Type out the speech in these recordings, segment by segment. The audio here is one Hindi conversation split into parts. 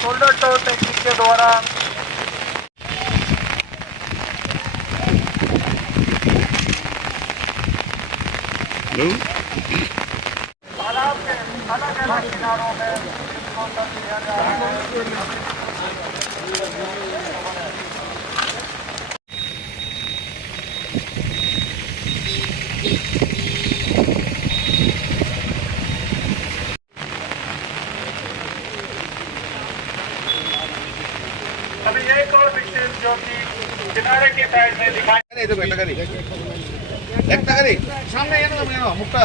शोल्डर टो टेक्निक के द्वारा तालाब के अलग अलग किनारों में दिया जा रहा है। अभी एक और विशेष जो कि किनारे की साइड में दिखाई सामने मुक्ता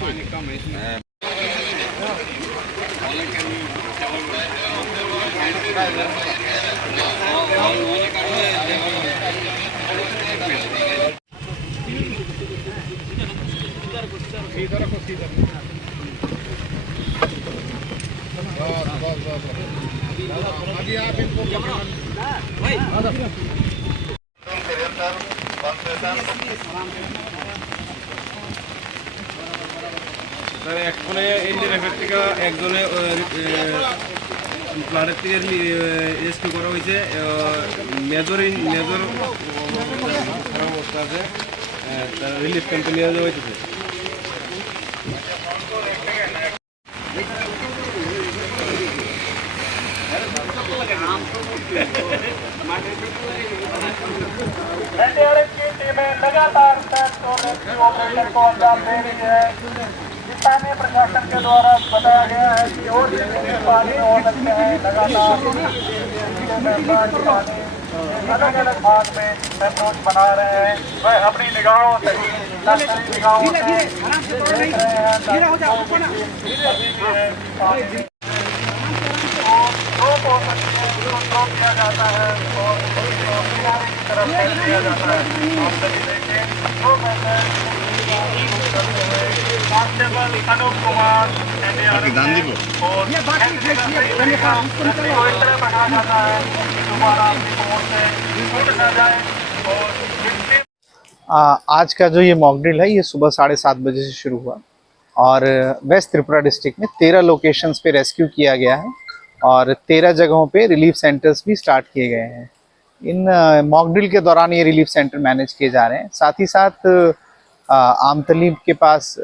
पानी कम है अभी आप इनको এক কোণে ইন্ডিয়ান এফেক্ট থেকে একজনে ফ্লাডের থেকে রেস্কিউ করা হয়েছে। মেজর খারাপ অবস্থা আছে, তার রিলিফ ক্যাম্পে নিয়ে যাওয়া হয়েছে। एनडीआरएफ की टीमें लगातार सर्च और रेस्क्यू ऑपरेशन को अंजाम दे रही है। स्थानीय प्रशासन के द्वारा बताया गया है कि और भी पानी हो सकते हैं। लगातार अलग अलग भाग में अप्रोच बना रहे हैं। वह अपनी निगाहों से निगाहों से देख रहे हैं। हो सकती है उसको किया जाता है और किनारे की तरफ से दिया जाता है। आप सभी देखें दो कांस्टेबल अनूप कुमार एनडीआरएफ और इस तरह बढ़ा जाता है कि दोबारा अपनी मोड़ से छूट न जाए। और आज का जो ये मॉक ड्रिल है ये सुबह 7:30 बजे से शुरू हुआ और वेस्ट त्रिपुरा डिस्ट्रिक्ट में 13 लोकेशंस पे रेस्क्यू किया गया है और 13 जगहों पे रिलीफ सेंटर्स भी स्टार्ट किए गए हैं। इन मॉक ड्रिल के दौरान ये रिलीफ सेंटर मैनेज किए जा रहे हैं। साथ ही साथ आमतली के पास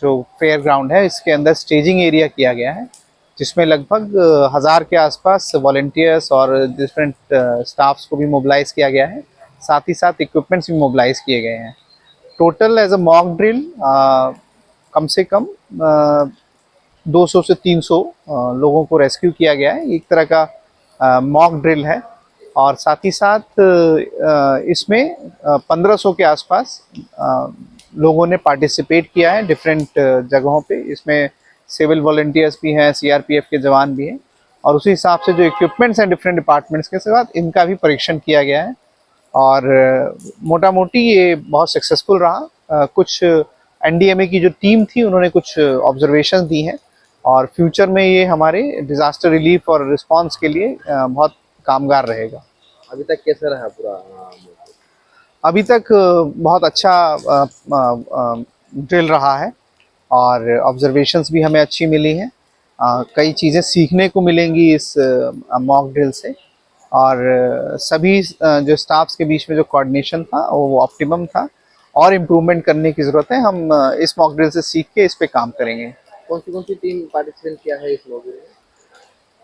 जो फेयर ग्राउंड है इसके अंदर स्टेजिंग एरिया किया गया है, जिसमें लगभग 1000 के आसपास वॉलंटियर्स और डिफरेंट स्टाफ्स को भी मोबिलाइज किया गया है। साथ ही साथ इक्विपमेंट्स भी मोबिलाइज किए गए हैं। Total as a mock drill कम से कम 200 से 300 लोगों को रेस्क्यू किया गया है। एक तरह का मॉक ड्रिल है और साथ ही साथ इसमें 1500 के आसपास लोगों ने पार्टिसिपेट किया है डिफरेंट जगहों पे। इसमें सिविल वॉलंटियर्स भी हैं, सीआरपीएफ के जवान भी हैं और उसी हिसाब से जो इक्विपमेंट्स हैं डिफरेंट डिपार्टमेंट्स के साथ इनका भी परीक्षण किया गया है और मोटा मोटी ये बहुत सक्सेसफुल रहा। कुछ एनडीएमए की जो टीम थी उन्होंने कुछ ऑब्जर्वेशन दी हैं और फ्यूचर में ये हमारे डिज़ास्टर रिलीफ और रिस्पांस के लिए बहुत कामगार रहेगा। अभी तक कैसा रहा पूरा? अभी तक बहुत अच्छा ड्रिल रहा है और ऑब्जर्वेशंस भी हमें अच्छी मिली हैं। कई चीज़ें सीखने को मिलेंगी इस मॉक ड्रिल से और सभी जो स्टाफ्स के बीच में जो कोऑर्डिनेशन था वो ऑप्टिमम था और इम्प्रूवमेंट करने की ज़रूरत है। हम इस मॉक ड्रिल से सीख के इस पे काम करेंगे। कौन सी टीम पार्टिसिपेट किया है इस मॉक ड्रिल में?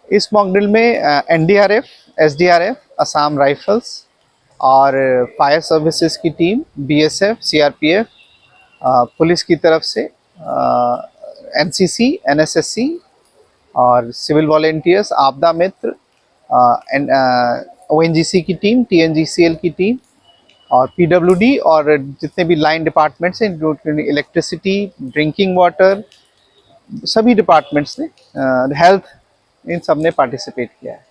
इस मॉक ड्रिल में एनडीआरएफ, एसडीआरएफ, असम राइफल्स और फायर सर्विसेज की टीम, बीएसएफ, सीआरपीएफ, पुलिस की तरफ से एनसीसी, एनएसएससी और सिविल वॉलेंटियर्स, आपदा मित्र, ओएनजीसी की टीम, टीएनजीसीएल की टीम और पीडब्ल्यूडी और जितने भी लाइन डिपार्टमेंट्स हैं, इलेक्ट्रिसिटी, ड्रिंकिंग वाटर, सभी डिपार्टमेंट्स ने, हेल्थ, इन सब ने पार्टिसिपेट किया है।